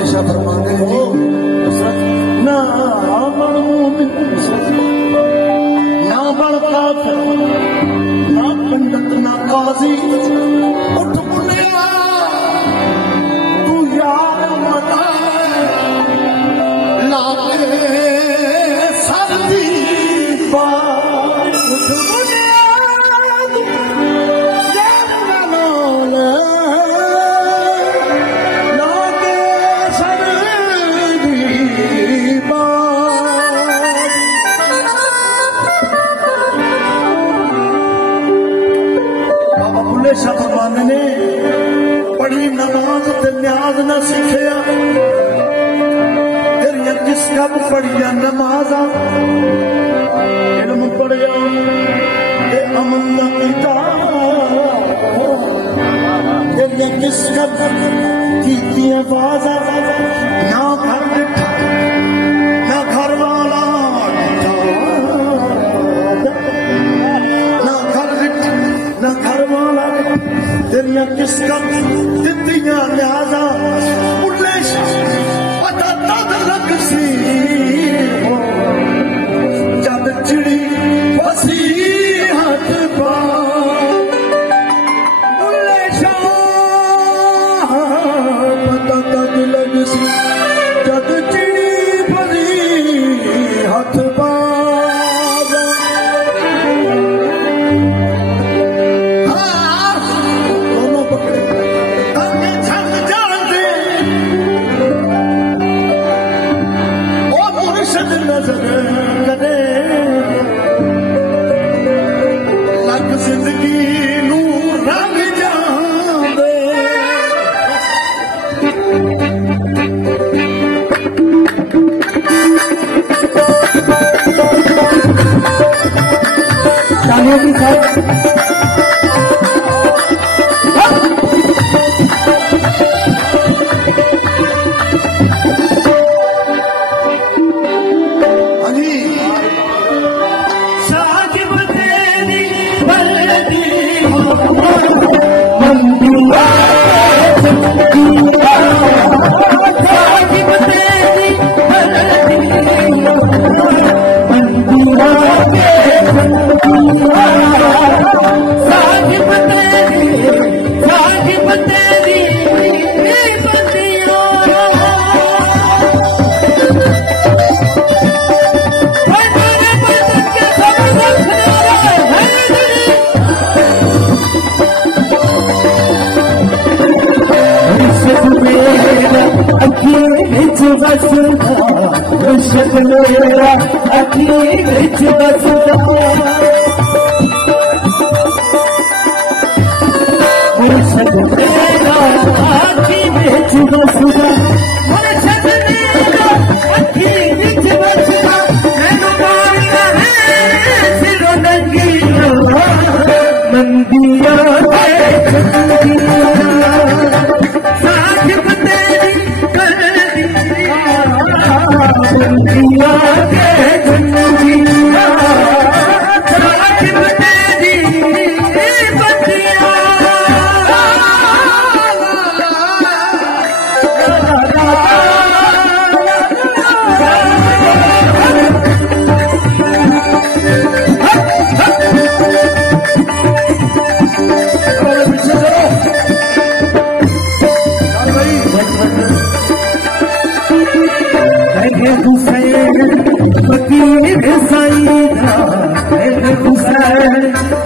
हमेशा फरमाते हैं ना बन मोमिन ना बन काफिर ना पंडित ना काजी उठ बुलिया तू यार मता लागे सर्दी बार उठ बुलिया यार मना लागे सर्दी बार। बाबा बुल्ले शाह फरमाते ने पढ़ी नमाज ते न्याज न सीखिया तेरिया किस कब पढ़िया नमाजा इल्म पढ़िया ते अमन दा पिता तेरिया किस कब कीतियां बाजा ना घर दिखा ना घर वाला ना घर दिखा ना घर वाला तेरिया किस कब दित्तियां न्याजा बुल्ले शाह पता तद लग सी जद चिड़ी फसी हाथ पा बुल्ले शाह पता तद लग सी जद चिड़ी फसी हाथ पा। दोनों पकड़े ताके छंद जान दे ओ मुर्शिद नजर करे लग जिंदगी नू रंग जान दे। तालियों की साथ साहिब तेरी बल्दी मंदिया साहिब तेरी बल्दी मंदिया साहिब तेरी मुर्शिद मेरा अखियों विच बसदा मुर्शिद मेरा अखियों विच बसदा मुर्शिद मेरा अखियों विच बसदा मैनू मारिया है सिरों नंगीला मंदिया साहिब तेरी करदी मंदिया के जन्नतिया साहिब तेरी बतिया फकीर साईदा हुसैन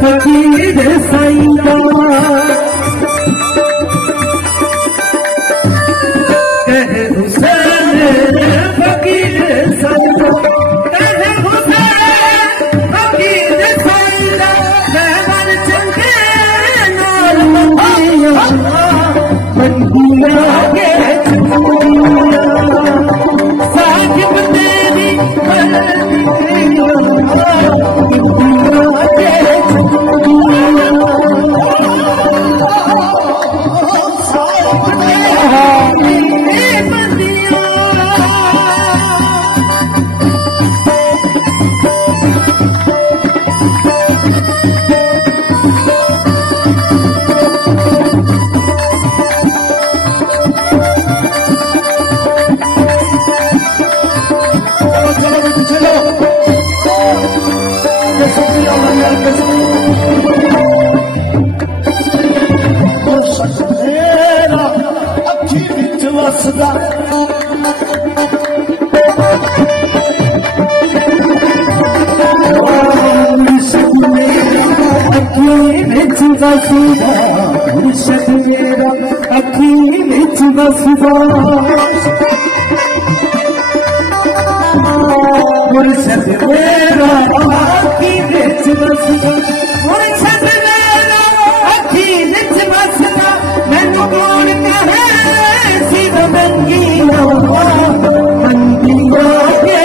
फकीर साईदा कहे हुसैन फकीर साईदा कहे हुसैन फकीर साईदा मेहमान चंगे नाल मंदिया के साहिब तेरी बल्दी अखी विच वसदा मुर्शद मेरा अखी विच वसदा मुर्शद मेरा अखी विच वसदा मुर्शद मेरा अखी विच वसदा मैनू कौन कहे सिर मंगिया मंगिया के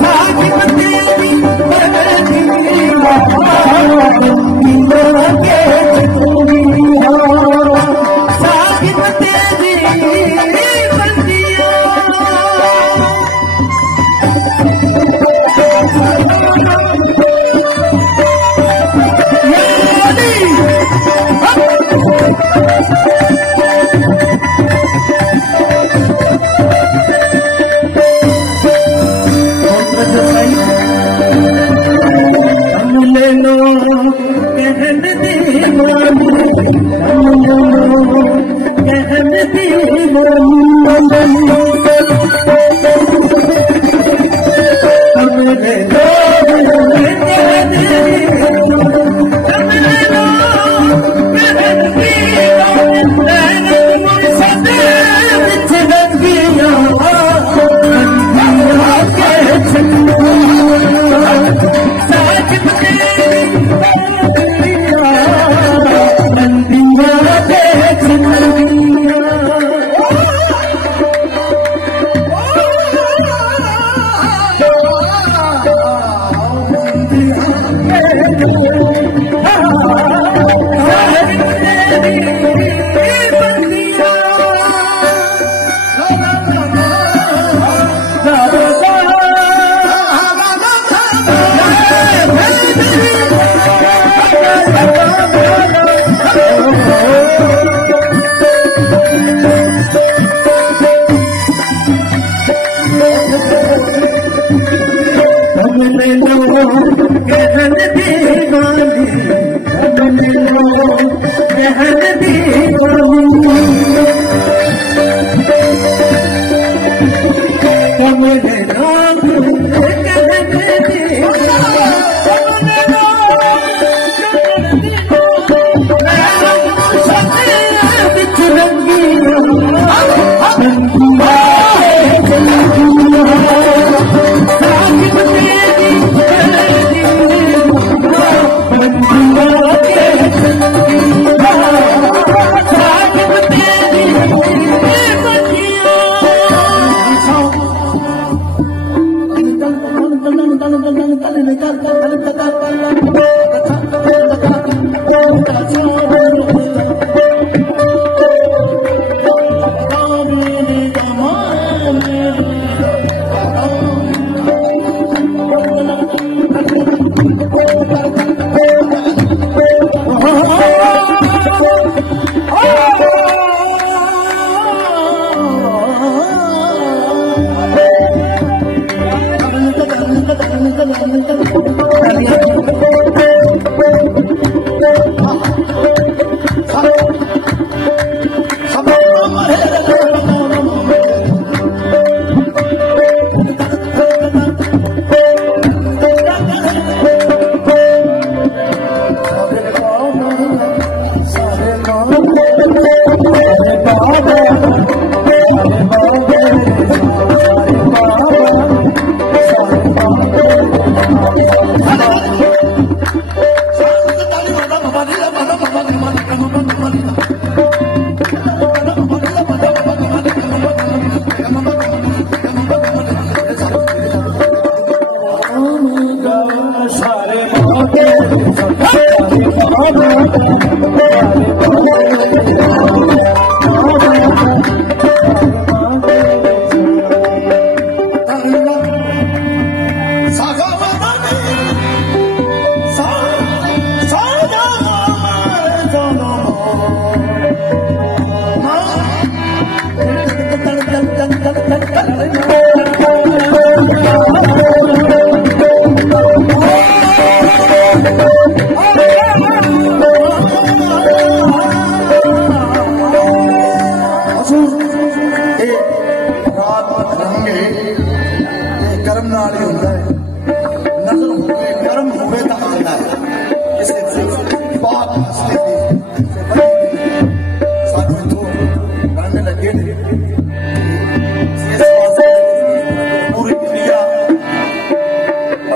साहिब तेरी बंदिया मंगिया के साहिब तेरी बंदिया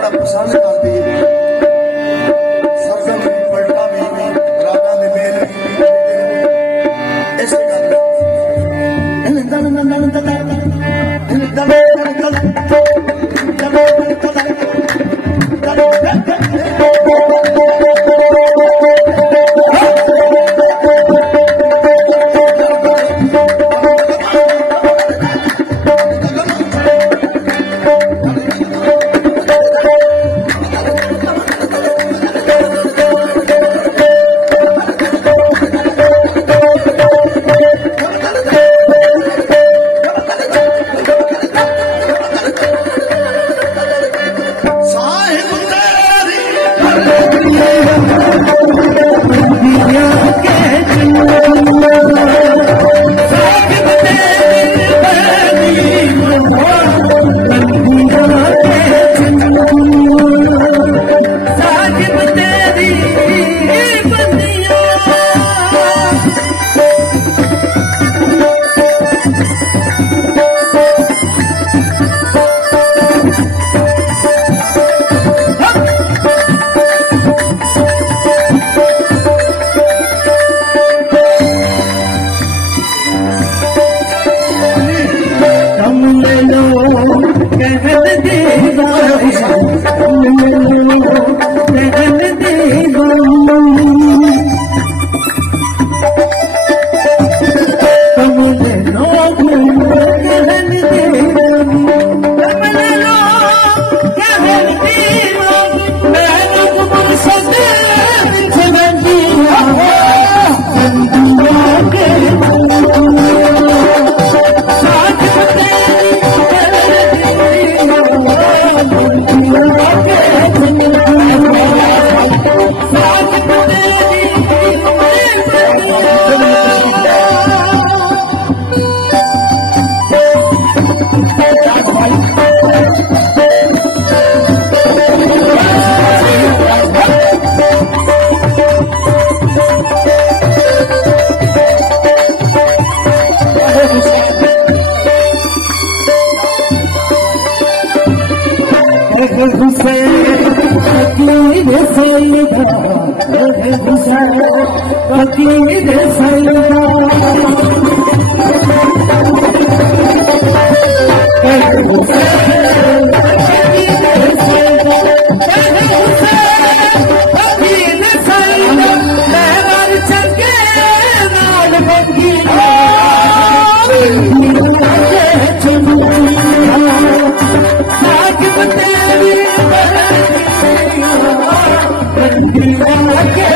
बड़ा पसंद करती है सरजम भी पलटा भी राजा ने मेल ऐसे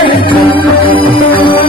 Thank you.